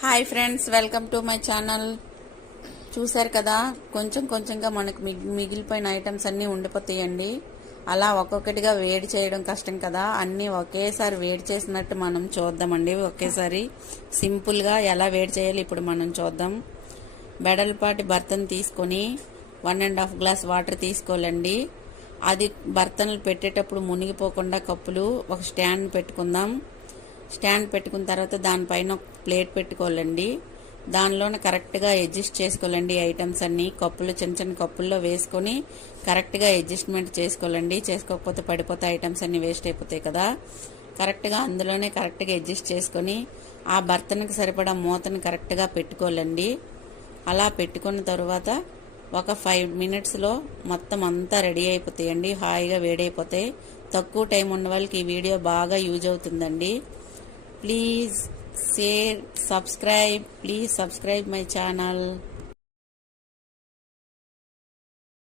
Hi friends, welcome to my channel. చూశారు కదా, కొంచెం కొంచెంగా మనకు మిగిలిపోయిన ఐటమ్స్ అన్నీ ఉండిపోతాయండి. అలా ఒక్కొక్కటిగా వేడి చేయడం కష్టం కదా, అన్నీ ఒకేసారి వేడి చేసినట్టు మనం చూద్దామండి. ఒకేసారి సింపుల్గా ఎలా వేడి చేయాలి ఇప్పుడు మనం చూద్దాం. బెడల్పాటి బర్తన్ తీసుకొని 1.5 గ్లాస్ వాటర్ తీసుకోవాలండి. అది బర్తన్లు పెట్టేటప్పుడు మునిగిపోకుండా కప్పులు ఒక స్టాండ్ పెట్టుకుందాం. స్టాండ్ పెట్టుకున్న తర్వాత దానిపైన ఒక ప్లేట్ పెట్టుకోవాలండి. దానిలోనే కరెక్ట్గా అడ్జస్ట్ చేసుకోవాలండి. ఐటమ్స్ అన్నీ కప్పులు చిన్న చిన్న కప్పుల్లో వేసుకొని కరెక్ట్గా అడ్జస్ట్మెంట్ చేసుకోవాలండి. చేసుకోకపోతే పడిపోతే ఐటమ్స్ అన్నీ వేస్ట్ అయిపోతాయి కదా. కరెక్ట్గా అందులోనే కరెక్ట్గా అడ్జస్ట్ చేసుకొని ఆ బర్తన్కి సరిపడా మూతను కరెక్ట్గా పెట్టుకోవాలండి. అలా పెట్టుకున్న తర్వాత ఒక 5 మినిట్స్లో మొత్తం అంతా రెడీ అయిపోతాయండి. హాయిగా వేడైపోతాయి. తక్కువ టైం ఉన్న వాళ్ళకి ఈ వీడియో బాగా యూజ్ అవుతుందండి. Please share, subscribe. Please subscribe my channel.